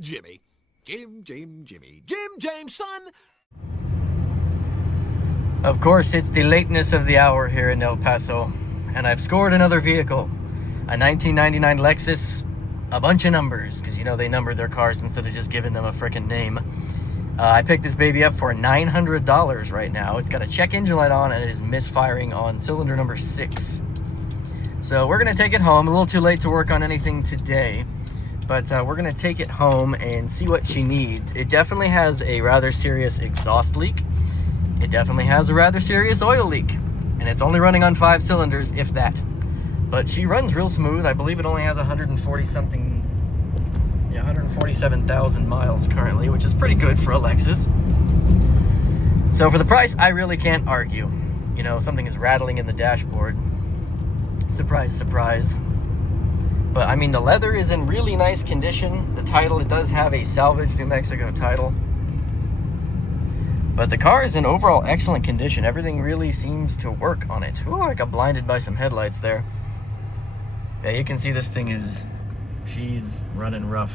Jimmy. Jimmy. Jim James, son. Of course, it's the lateness of the hour here in El Paso, and I've scored another vehicle. A 1999 Lexus, a bunch of numbers, because you know they numbered their cars instead of just giving them a freaking name. I picked this baby up for $900 right now. It's got a check engine light on, and it is misfiring on cylinder number 6. So we're going to take it home. A little too late to work on anything today, but we're going to take it home and see what she needs. It definitely has a rather serious exhaust leak. It definitely has a rather serious oil leak, and it's only running on 5 cylinders, if that. But she runs real smooth. I believe it only has 147,000 miles currently, which is pretty good for a Lexus. So for the price, I really can't argue. You know, something is rattling in the dashboard. Surprise, surprise. But I mean, the leather is in really nice condition. The title, it does have a salvaged New Mexico title. But the car is in overall excellent condition. Everything really seems to work on it. Ooh, I got blinded by some headlights there. Yeah, you can see this thing is, she's running rough.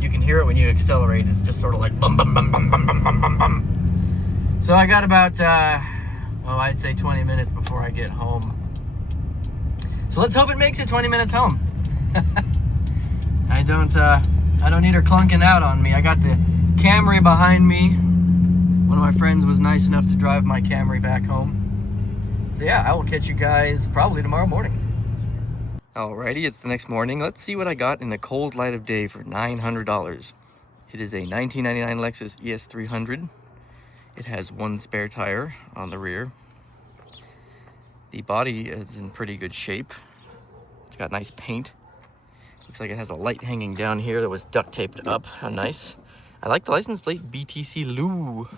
You can hear it when you accelerate. It's just sort of like bum, bum, bum, bum, bum, bum, bum, bum, bum. So I got about, I'd say 20 minutes before I get home. So let's hope it makes it 20 minutes home. I don't need her clunking out on me. I got the Camry behind me. One of my friends was nice enough to drive my Camry back home. So yeah, I will catch you guys probably tomorrow morning. Alrighty, it's the next morning. Let's see what I got in the cold light of day for $900. It is a 1999 Lexus ES300. It has 1 spare tire on the rear. The body is in pretty good shape. It's got nice paint. Looks like it has a light hanging down here that was duct taped up. How nice. I like the license plate, BTC Lou.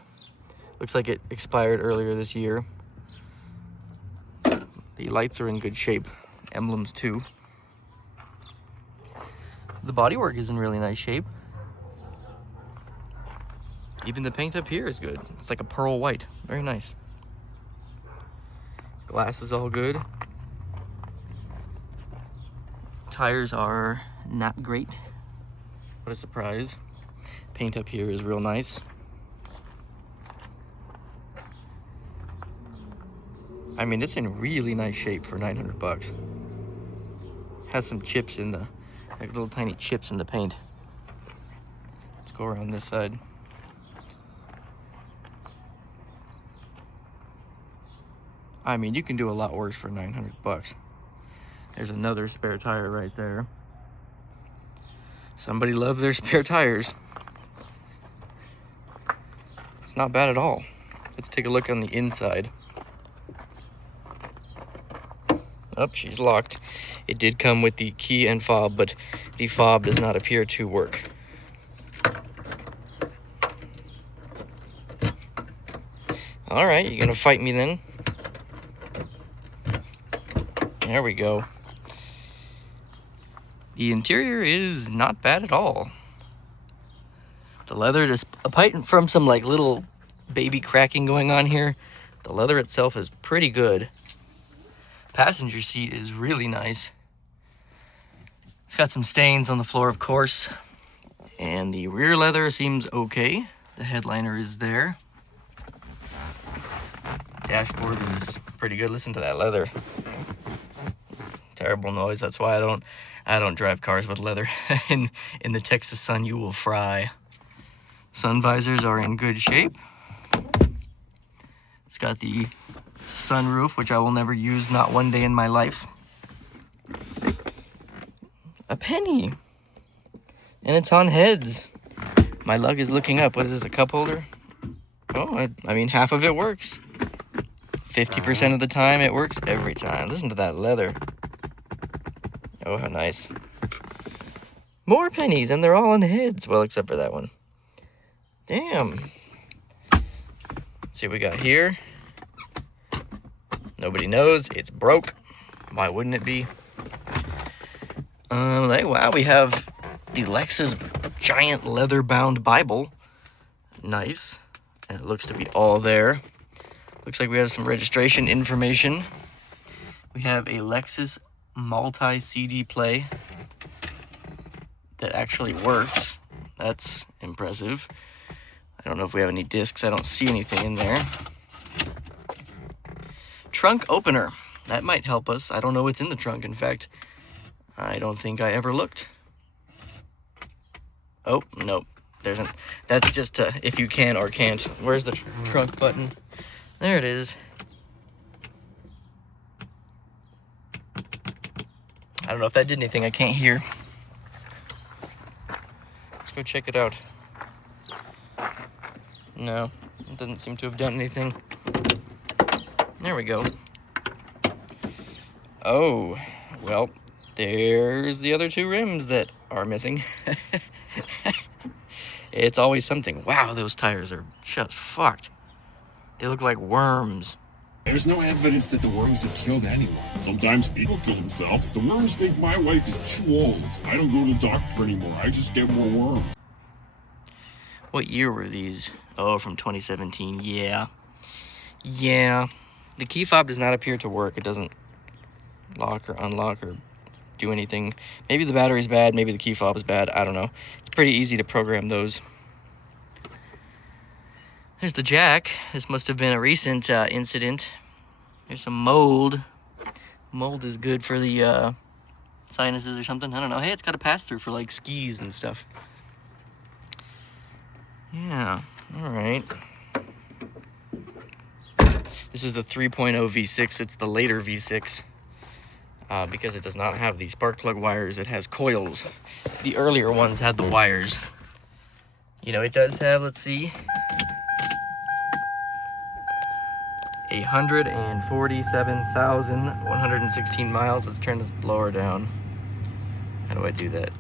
Looks like it expired earlier this year. The lights are in good shape. Emblems too. The bodywork is in really nice shape. Even the paint up here is good. It's like a pearl white. Very nice. Glass is all good. Tires are not great. What a surprise. Paint up here is real nice. I mean, it's in really nice shape for 900 bucks. Has some chips in the, like little tiny chips in the paint. Let's go around this side. I mean, you can do a lot worse for 900 bucks. There's another spare tire right there. Somebody loved their spare tires. It's not bad at all. Let's take a look on the inside. Oh, she's locked. It did come with the key and fob, but the fob does not appear to work. All right, you gonna fight me then? There we go. The interior is not bad at all. The leather, just apart from some like little baby cracking going on here, the leather itself is pretty good. Passenger seat is really nice. It's got some stains on the floor, of course. And the rear leather seems okay. The headliner is there. Dashboard is pretty good. Listen to that leather. Terrible noise. That's why I don't drive cars with leather. in the Texas sun, you will fry. Sun visors are in good shape. It's got the sunroof, which I will never use, not one day in my life. A penny. And it's on heads. My lug is looking up. What is this, a cup holder? Oh, I mean, half of it works. 50% of the time, it works every time. Listen to that leather. Oh, how nice. More pennies, and they're all on heads. Well, except for that one. Damn. Let's see what we got here. Nobody knows. It's broke. Why wouldn't it be? Wow, we have the Lexus giant leather-bound Bible. Nice. And it looks to be all there. Looks like we have some registration information. We have a Lexus multi-CD play. that actually works. That's impressive. I don't know if we have any discs. I don't see anything in there. Trunk opener. That might help us. I don't know what's in the trunk. In fact, I don't think I ever looked. Oh, nope. That's just if you can or can't. Where's the trunk button? There it is. I don't know if that did anything. I can't hear. Let's go check it out. No, it doesn't seem to have done anything. There we go. Oh, well, there's the other two rims that are missing. It's always something. Wow, those tires are just fucked. They look like worms. There's no evidence that the worms have killed anyone. Sometimes people kill themselves. The worms think my wife is too old. I don't go to the doctor anymore. I just get more worms. What year were these? Oh, from 2017. Yeah. The key fob does not appear to work. It doesn't lock or unlock or do anything. Maybe the battery's bad. Maybe the key fob is bad. I don't know. It's pretty easy to program those. There's the jack. This must have been a recent incident. There's some mold. Mold is good for the sinuses or something. I don't know. Hey, it's got a pass-through for like skis and stuff. Yeah, all right. This is the 3.0 V6. It's the later V6 because it does not have the spark plug wires. It has coils. The earlier ones had the wires. You know, it does have, let's see, 147,116 miles. Let's turn this blower down. How do I do that?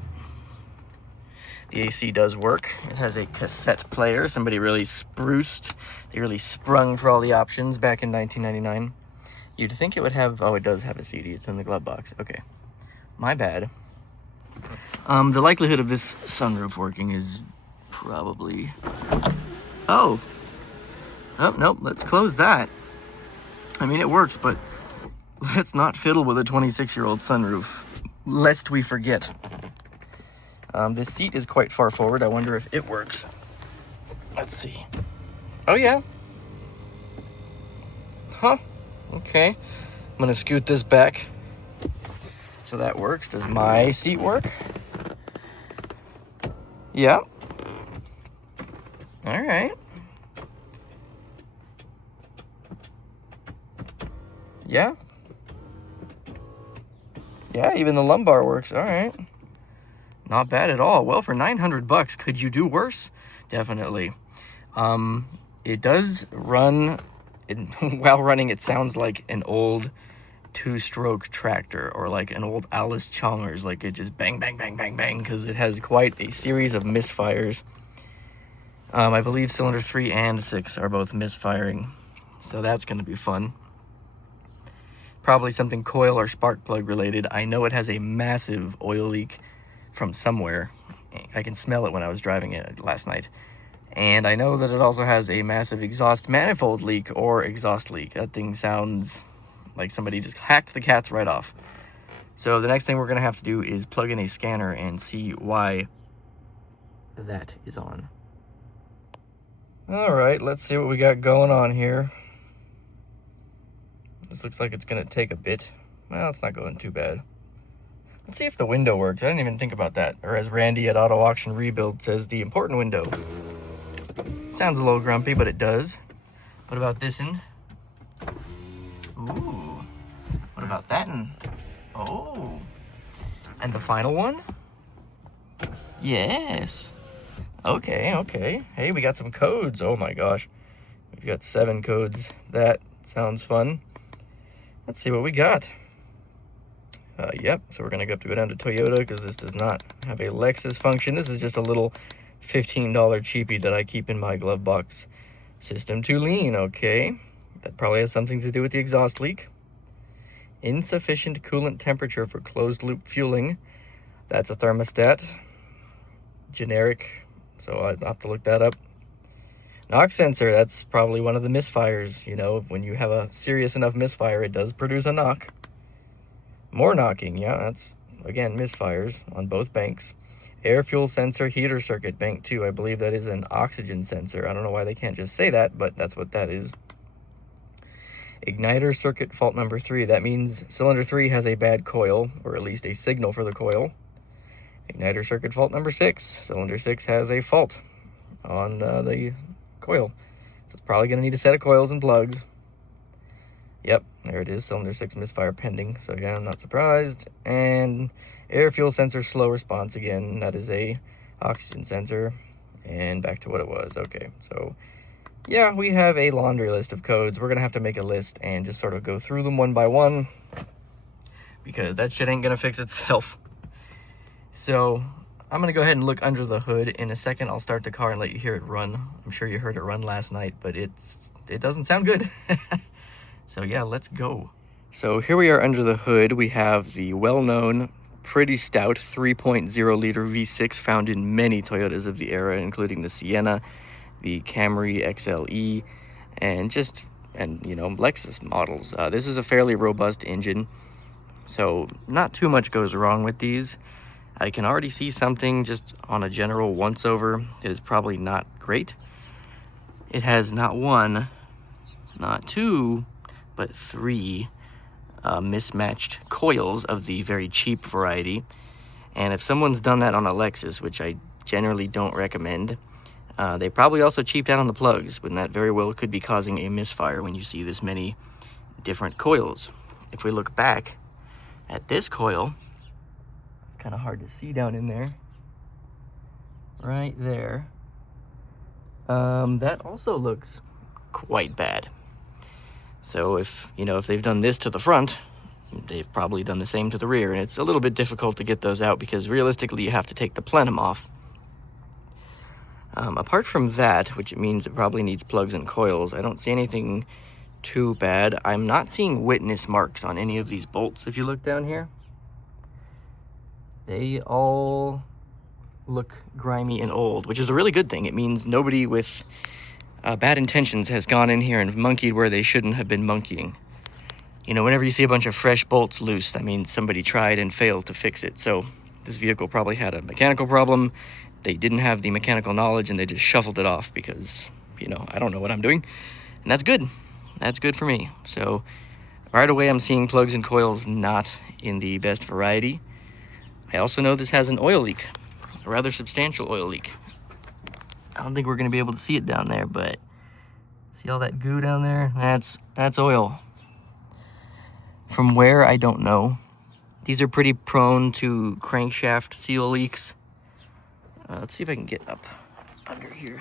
The AC does work. It has a cassette player. Somebody really spruced. They really sprung for all the options back in 1999. You'd think it would have... Oh, it does have a CD. It's in the glove box. Okay. My bad. The likelihood of this sunroof working is probably... Oh, nope. Let's close that. I mean, it works, but let's not fiddle with a 26-year-old sunroof, lest we forget. This seat is quite far forward. I wonder if it works. Let's see. Oh, yeah. Huh. Okay. I'm going to scoot this back. So that works. Does my seat work? Yeah. All right. Yeah. Yeah, even the lumbar works. All right. Not bad at all. Well, for $900, could you do worse? Definitely. It does run, while running, it sounds like an old two-stroke tractor or like an old Alice Chalmers. Like it just bang, bang, bang, bang, bang, because it has quite a series of misfires. I believe cylinder 3 and 6 are both misfiring. So that's going to be fun. Probably something coil or spark plug related. I know it has a massive oil leak from somewhere. I can smell it when I was driving it last night. And I know that it also has a massive exhaust manifold leak or exhaust leak. That thing sounds like somebody just hacked the cats right off. So the next thing we're going to have to do is plug in a scanner and see why that is on. All right, let's see what we got going on here. This looks like it's going to take a bit. Well, it's not going too bad. Let's see if the window works. I didn't even think about that. Or as Randy at Auto Auction Rebuild says, the important window. Sounds a little grumpy, but it does. What about this end? Ooh. What about that end? Oh. And the final one? Yes. Okay. Hey, we got some codes. Oh my gosh. We've got 7 codes. That sounds fun. Let's see what we got. Yep, so we're going to go down to Toyota because this does not have a Lexus function. This is just a little $15 cheapie that I keep in my glove box. System to lean, okay. That probably has something to do with the exhaust leak. Insufficient coolant temperature for closed loop fueling. That's a thermostat. Generic, so I'll have to look that up. Knock sensor, that's probably one of the misfires. You know, when you have a serious enough misfire, it does produce a knock. More knocking, yeah, that's, again, misfires on both banks. Air fuel sensor heater circuit, bank 2. I believe that is an oxygen sensor. I don't know why they can't just say that, but that's what that is. Igniter circuit fault number 3. That means cylinder 3 has a bad coil, or at least a signal for the coil. Igniter circuit fault number 6. Cylinder 6 has a fault on the coil. So it's probably going to need a set of coils and plugs. Yep, there it is. Cylinder 6 misfire pending. So yeah, I'm not surprised. And air fuel sensor slow response again. That is a oxygen sensor. And back to what it was. Okay, so yeah, we have a laundry list of codes. We're going to have to make a list and just sort of go through them one by one, because that shit ain't going to fix itself. So I'm going to go ahead and look under the hood. In a second, I'll start the car and let you hear it run. I'm sure you heard it run last night, but it doesn't sound good. So yeah, let's go. So here we are under the hood. We have the well-known, pretty stout 3.0 liter V6 found in many Toyotas of the era, including the Sienna, the Camry XLE, and you know, Lexus models. This is a fairly robust engine, so not too much goes wrong with these. I can already see something just on a general once-over. It is probably not great. It has not one, not two, but 3 mismatched coils of the very cheap variety. And if someone's done that on a Lexus, which I generally don't recommend, they probably also cheaped out on the plugs, when that very well could be causing a misfire when you see this many different coils. If we look back at this coil, it's kind of hard to see down in there. Right there. That also looks quite bad. So if they've done this to the front, they've probably done the same to the rear, and it's a little bit difficult to get those out because realistically you have to take the plenum off. Apart from that, which means it probably needs plugs and coils, I don't see anything too bad. I'm not seeing witness marks on any of these bolts. If you look down here, they all look grimy and old, which is a really good thing. It means nobody with bad intentions has gone in here and monkeyed where they shouldn't have been monkeying. You know, whenever you see a bunch of fresh bolts loose, that means somebody tried and failed to fix it. So this vehicle probably had a mechanical problem. They didn't have the mechanical knowledge and they just shuffled it off because, I don't know what I'm doing. And that's good. That's good for me. So right away I'm seeing plugs and coils not in the best variety. I also know this has an oil leak, a rather substantial oil leak. I don't think we're going to be able to see it down there, but see all that goo down there? That's oil. From where, I don't know. These are pretty prone to crankshaft seal leaks. Let's see if I can get up under here.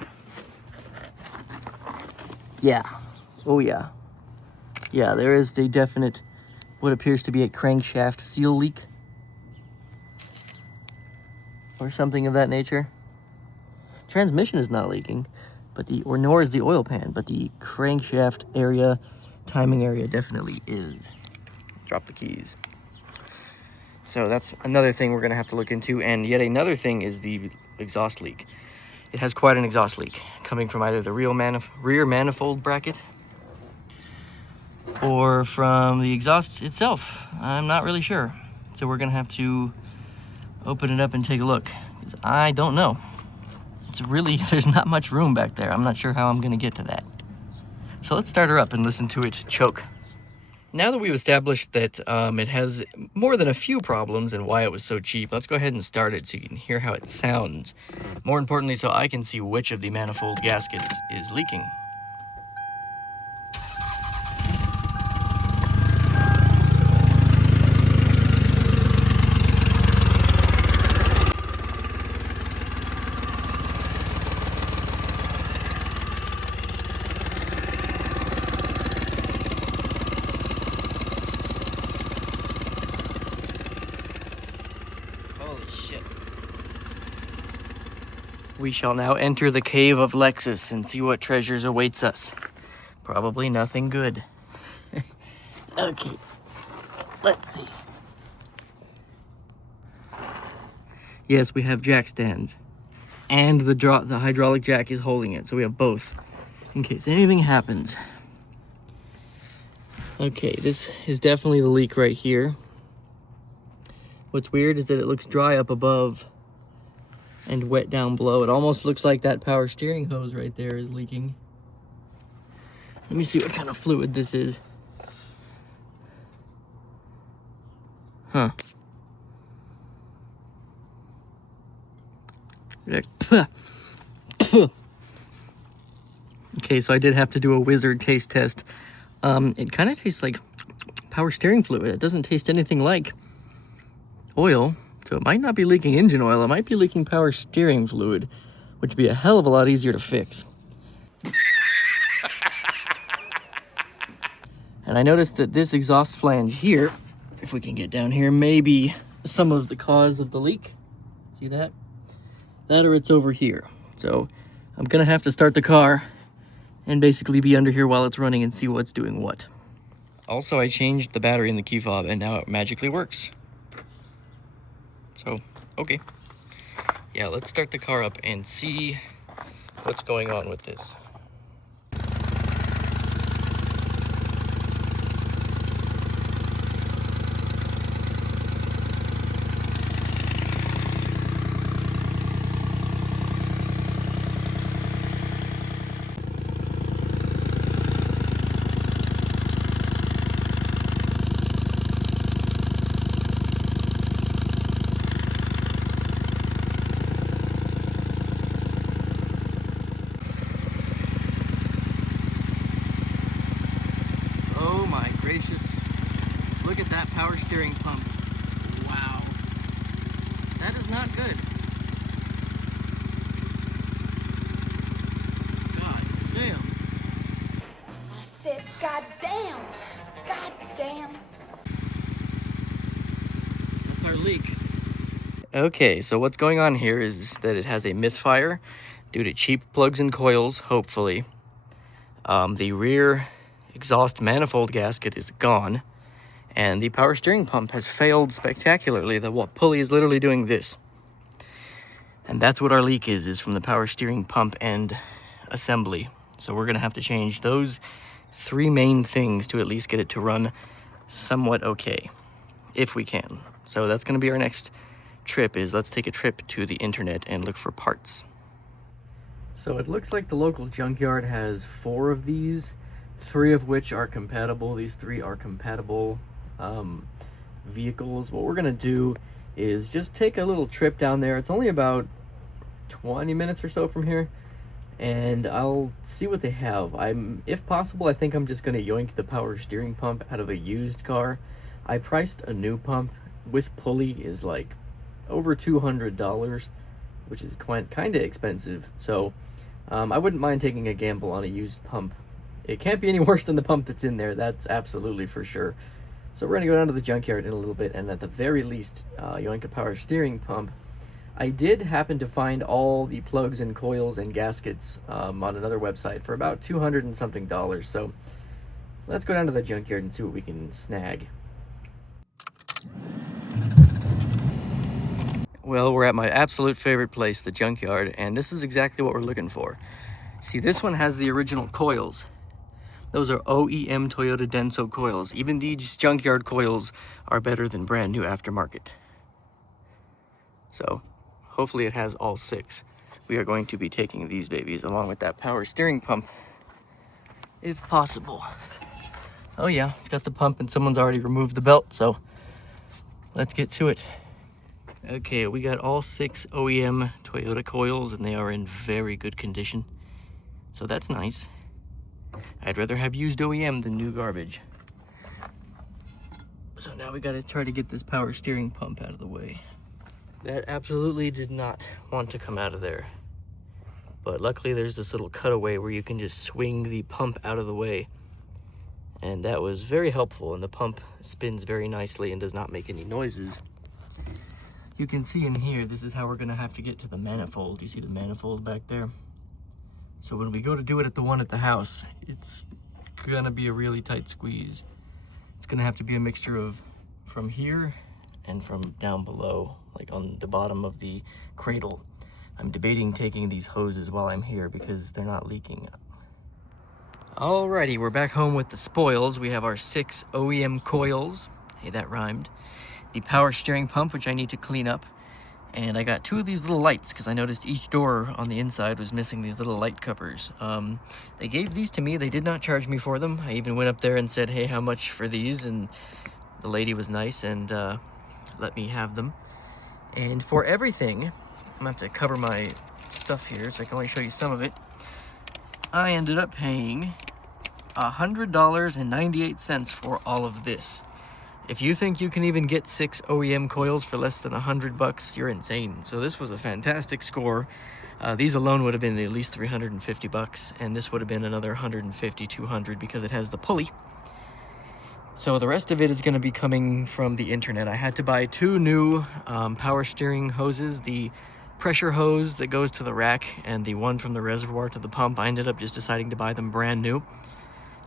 Yeah. Oh, yeah. Yeah, there is a definite, what appears to be a crankshaft seal leak, or something of that nature. Transmission is not leaking, nor is the oil pan, but the crankshaft area, timing area definitely is. Drop the keys. So that's another thing we're going to have to look into, and yet another thing is the exhaust leak. It has quite an exhaust leak coming from either the rear manifold bracket or from the exhaust itself. I'm not really sure. So we're going to have to open it up and take a look, because I don't know. There's not much room back there. I'm not sure how I'm going to get to that. So let's start her up and listen to it choke. Now that we've established that it has more than a few problems and why it was so cheap, let's go ahead and start it so you can hear how it sounds. More importantly, so I can see which of the manifold gaskets is leaking. We shall now enter the cave of Lexus and see what treasures awaits us. Probably nothing good. Okay, let's see. Yes, we have jack stands. And the hydraulic jack is holding it, so we have both, in case anything happens. Okay, this is definitely the leak right here. What's weird is that it looks dry up above and wet down below. It almost looks like that power steering hose right there is leaking. Let me see what kind of fluid this is. Huh. Okay, so I did have to do a wizard taste test. It kind of tastes like power steering fluid. It doesn't taste anything like oil, so it might not be leaking engine oil. It might be leaking power steering fluid, which would be a hell of a lot easier to fix. And I noticed that this exhaust flange here, if we can get down here, may be some of the cause of the leak. See that? That or it's over here. So I'm gonna have to start the car and basically be under here while it's running and see what's doing what. Also, I changed the battery in the key fob and now it magically works. So, okay. Yeah, let's start the car up and see what's going on with this. Oh my gracious. Look at that power steering pump. Wow. That is not good. God damn. I said, God damn. God damn. That's our leak. Okay, so what's going on here is that it has a misfire due to cheap plugs and coils, hopefully. The rear exhaust manifold gasket is gone, and the power steering pump has failed spectacularly. The pulley is literally doing this. And that's what our leak is from the power steering pump and assembly. So we're gonna have to change those three main things to at least get it to run somewhat okay, if we can. So that's gonna be our next trip, is let's take a trip to the internet and look for parts. So it looks like the local junkyard has 4 of these, 3 of which are compatible. These 3 are compatible vehicles. What we're gonna do is just take a little trip down there. It's only about 20 minutes or so from here, and I'll see what they have. If possible, I think I'm just gonna yoink the power steering pump out of a used car. I priced a new pump with pulley is like over $200, which is kind of expensive. So I wouldn't mind taking a gamble on a used pump. It can't be any worse than the pump that's in there, that's absolutely for sure. So we're gonna go down to the junkyard in a little bit and at the very least yoink a power steering pump. I did happen to find all the plugs and coils and gaskets on another website for about $200 and something. So let's go down to the junkyard and see what we can snag. Well, we're at my absolute favorite place, the junkyard, and this is exactly what we're looking for. See, this one has the original coils. Those are OEM Toyota Denso coils. Even these junkyard coils are better than brand new aftermarket. So hopefully it has all 6. We are going to be taking these babies along with that power steering pump, if possible. Oh yeah, it's got the pump and someone's already removed the belt, so let's get to it. Okay, we got all 6 OEM Toyota coils and they are in very good condition. So that's nice. I'd rather have used OEM than new garbage. So now we gotta try to get this power steering pump out of the way. That absolutely did not want to come out of there. But luckily there's this little cutaway where you can just swing the pump out of the way. And that was very helpful, and the pump spins very nicely and does not make any noises. You can see in here, this is how we're gonna have to get to the manifold. You see the manifold back there? So when we go to do it at the one at the house, it's gonna be a really tight squeeze. It's gonna have to be a mixture of from here and from down below, like on the bottom of the cradle. I'm debating taking these hoses while I'm here because they're not leaking. Alrighty, we're back home with the spoils. We have our 6 OEM coils. Hey, that rhymed. The power steering pump, which I need to clean up, And I got 2 of these little lights because I noticed each door on the inside was missing these little light covers. They gave these to me. They did not charge me for them. I even went up there and said, hey, how much for these? And the lady was nice and let me have them. And for everything, I'm gonna have to cover my stuff here so I can only show you some of it. I ended up paying $100.98 for all of this. If you think you can even get 6 OEM coils for less than $100, you're insane. So this was a fantastic score. These alone would have been at least $350, and this would have been another $150, $200 because it has the pulley. So the rest of it is going to be coming from the internet. I had to buy 2 new power steering hoses, the pressure hose that goes to the rack and the one from the reservoir to the pump. I ended up just deciding to buy them brand new.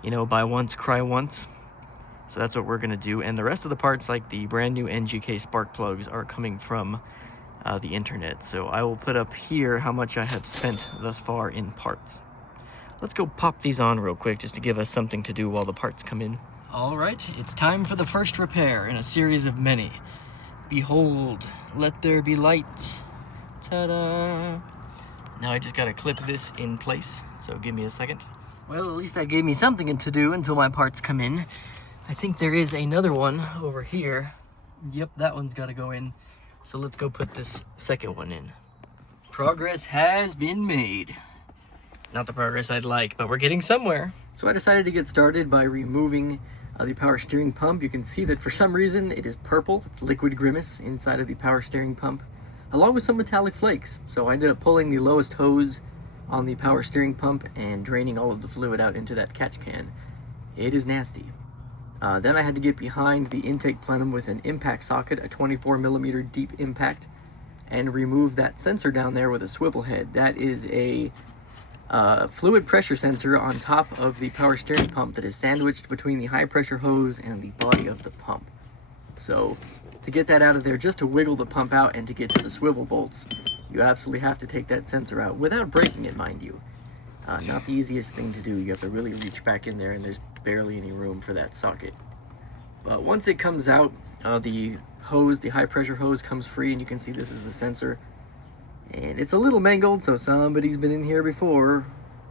You know, buy once, cry once. So that's what we're going to do. And the rest of the parts, like the brand new NGK spark plugs, are coming from the internet. So I will put up here how much I have spent thus far in parts. Let's go pop these on real quick just to give us something to do while the parts come in. All right, it's time for the first repair in a series of many. Behold, let there be light. Ta-da! Now I just got to clip this in place, so give me a second. Well, at least that gave me something to do until my parts come in. I think there is another one over here. Yep, that one's got to go in. So let's go put this second one in. Progress has been made. Not the progress I'd like, but we're getting somewhere. So I decided to get started by removing the power steering pump. You can see that for some reason it is purple. It's liquid grimace inside of the power steering pump, along with some metallic flakes. So I ended up pulling the lowest hose on the power steering pump and draining all of the fluid out into that catch can. It is nasty. Then I had to get behind the intake plenum with an impact socket, a 24mm deep impact, and remove that sensor down there with a swivel head. That is a fluid pressure sensor on top of the power steering pump that is sandwiched between the high pressure hose and the body of the pump. So to get that out of there, just to wiggle the pump out and to get to the swivel bolts, you absolutely have to take that sensor out without breaking it, mind you. Not the easiest thing to do. You have to really reach back in there, and there's barely any room for that socket. But once it comes out, the hose, the high pressure hose, comes free, and you can see this is the sensor. And it's a little mangled, so somebody's been in here before.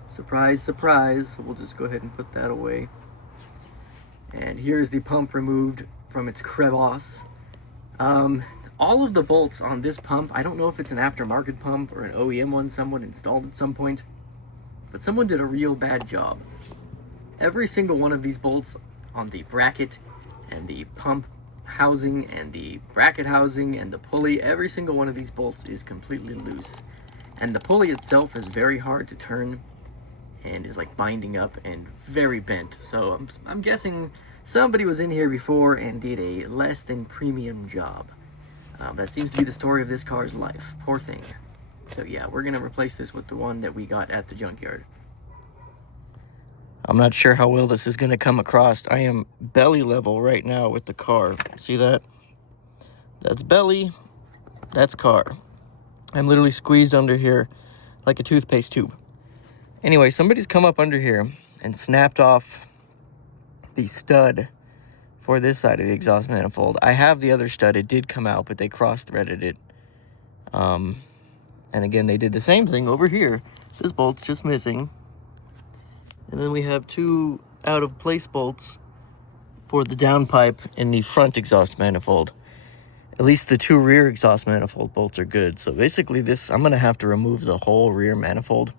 Surprise, surprise. So we'll just go ahead and put that away. And here's the pump removed from its crevasse. All of the bolts on this pump, I don't know if it's an aftermarket pump or an OEM one someone installed at some point, but someone did a real bad job. Every single one of these bolts on the bracket and the pump housing and the bracket housing and the pulley, every single one of these bolts is completely loose. And the pulley itself is very hard to turn and is like binding up and very bent. So I'm guessing somebody was in here before and did a less than premium job. That seems to be the story of this car's life. Poor thing. So yeah, we're gonna replace this with the one that we got at the junkyard. I'm not sure how well this is gonna come across. I am belly level right now with the car. See that? That's belly, that's car. I'm literally squeezed under here like a toothpaste tube. Anyway, somebody's come up under here and snapped off the stud for this side of the exhaust manifold. I have the other stud. It did come out, but they cross-threaded it. And again, they did the same thing over here. This bolt's just missing. And then we have 2 out-of-place bolts for the downpipe in the front exhaust manifold. At least the 2 rear exhaust manifold bolts are good. So basically this, I'm gonna have to remove the whole rear manifold,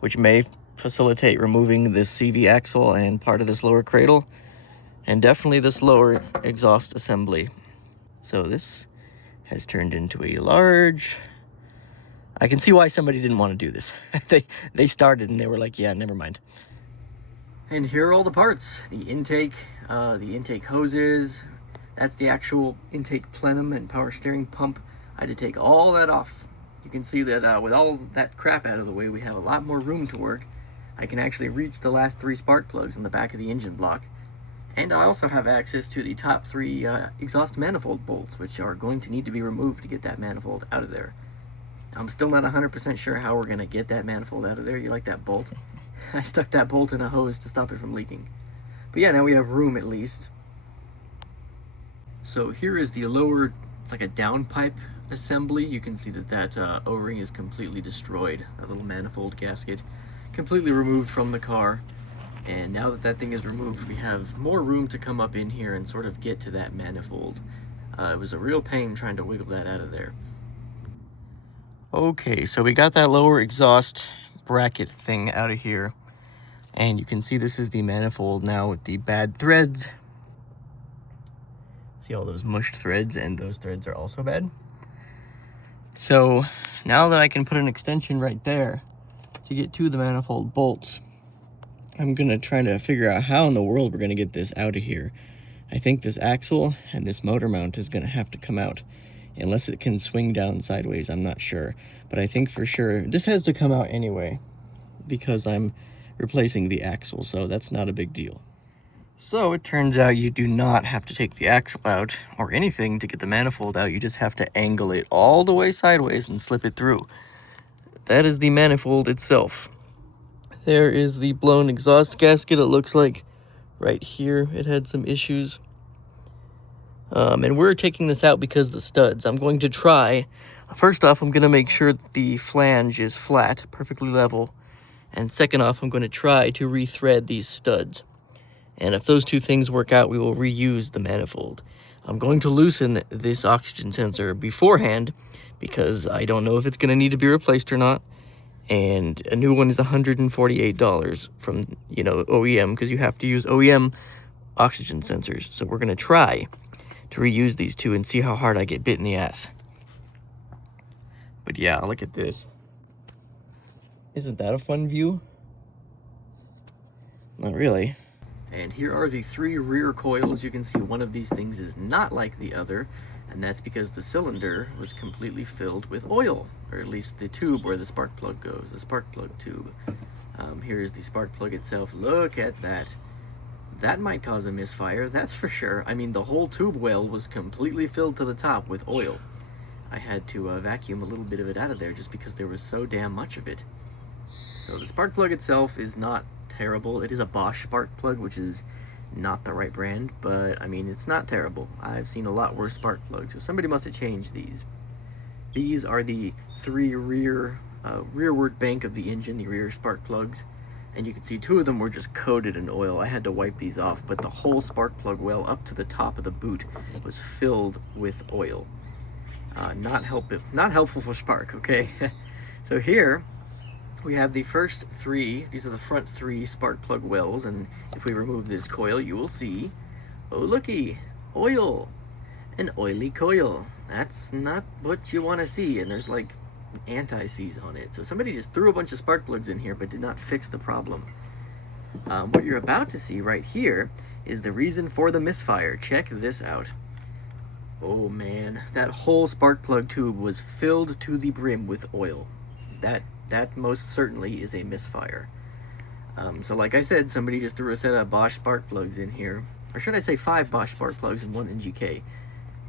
which may facilitate removing this CV axle and part of this lower cradle, and definitely this lower exhaust assembly. So this has turned into a large... I can see why somebody didn't want to do this. They started and they were like, yeah, never mind. And here are all the parts. The intake hoses. That's the actual intake plenum and power steering pump. I had to take all that off. You can see that with all that crap out of the way, we have a lot more room to work. I can actually reach the last 3 spark plugs on the back of the engine block. And I also have access to the top 3 exhaust manifold bolts, which are going to need to be removed to get that manifold out of there. I'm still not 100% sure how we're going to get that manifold out of there. You like that bolt? I stuck that bolt in a hose to stop it from leaking. But yeah, now we have room at least. So here is the lower, it's like a downpipe assembly, you can see that O-ring is completely destroyed. That little manifold gasket completely removed from the car. And now that that thing is removed, we have more room to come up in here and sort of get to that manifold. It was a real pain trying to wiggle that out of there. Okay, so we got that lower exhaust bracket thing out of here. And you can see this is the manifold now with the bad threads. See all those mushed threads, and those threads are also bad. So now that I can put an extension right there to get to the manifold bolts, I'm gonna try to figure out how in the world we're gonna get this out of here. I think this axle and this motor mount is gonna have to come out. Unless it can swing down sideways, I'm not sure. But I think for sure, this has to come out anyway, because I'm replacing the axle, so that's not a big deal. So it turns out you do not have to take the axle out or anything to get the manifold out. You just have to angle it all the way sideways and slip it through. That is the manifold itself. There is the blown exhaust gasket. It looks like right here it had some issues. And we're taking this out because of the studs. I'm going to try, first off, I'm going to make sure that the flange is flat, perfectly level. And second off, I'm going to try to rethread these studs. And if those two things work out, we will reuse the manifold. I'm going to loosen this oxygen sensor beforehand because I don't know if it's going to need to be replaced or not. And a new one is $148 from, OEM, because you have to use OEM oxygen sensors. So we're going to try to reuse these two and see how hard I get bit in the ass. But yeah, look at this. Isn't that a fun view? Not really. And here are the three rear coils. You can see one of these things is not like the other, and that's because the cylinder was completely filled with oil, or at least the tube where the spark plug goes, the spark plug tube. Here's the spark plug itself. Look at that. That might cause a misfire, that's for sure. I mean, the whole tube well was completely filled to the top with oil. I had to vacuum a little bit of it out of there just because there was so damn much of it. So the spark plug itself is not terrible. It is a Bosch spark plug, which is not the right brand, but I mean, it's not terrible. I've seen a lot worse spark plugs, so somebody must have changed these. These are the three rearward bank of the engine, the rear spark plugs. And you can see two of them were just coated in oil. I had to wipe these off, but the whole spark plug well up to the top of the boot was filled with oil. Not helpful for spark, okay? So here we have the first three. These are the front three spark plug wells, and if we remove this coil, you will see, oh looky, oil, an oily coil. That's not what you want to see, and there's like anti-seize on it. So somebody just threw a bunch of spark plugs in here but did not fix the problem. What you're about to see right here is the reason for the misfire. Check this out. Oh man, that whole spark plug tube was filled to the brim with oil. That most certainly is a misfire. So like I said, somebody just threw a set of Bosch spark plugs in here, or should I say 5 Bosch spark plugs and 1 NGK.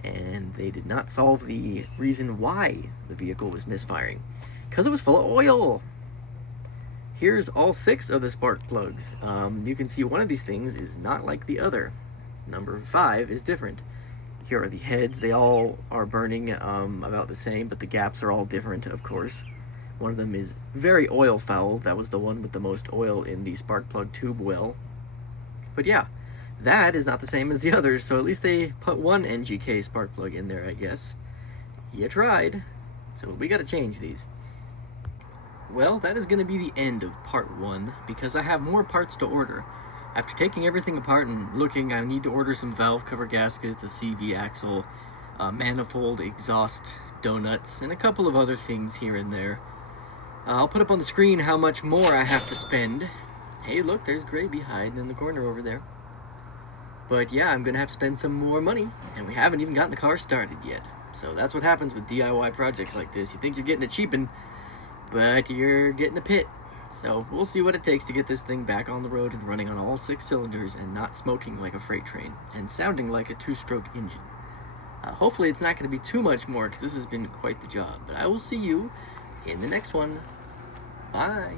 And they did not solve the reason why the vehicle was misfiring, because it was full of oil. Here's all 6 of the spark plugs. You can see one of these things is not like the other. Number 5 is different. Here are the heads. They all are burning about the same, but the gaps are all different, of course. One of them is very oil foul. That was the one with the most oil in the spark plug tube well. But yeah, that is not the same as the others, so at least they put 1 NGK spark plug in there, I guess. You tried. So we gotta change these. Well, that is gonna be the end of part 1, because I have more parts to order. After taking everything apart and looking, I need to order some valve cover gaskets, a CV axle, manifold, exhaust, donuts, and a couple of other things here and there. I'll put up on the screen how much more I have to spend. Hey, look, there's Gravy hiding in the corner over there. But yeah, I'm gonna have to spend some more money, and we haven't even gotten the car started yet. So that's what happens with DIY projects like this. You think you're getting a cheapin', but you're getting a pit. So we'll see what it takes to get this thing back on the road and running on all 6 cylinders and not smoking like a freight train and sounding like a 2-stroke engine. Hopefully it's not going to be too much more, because this has been quite the job. But I will see you in the next one. Bye.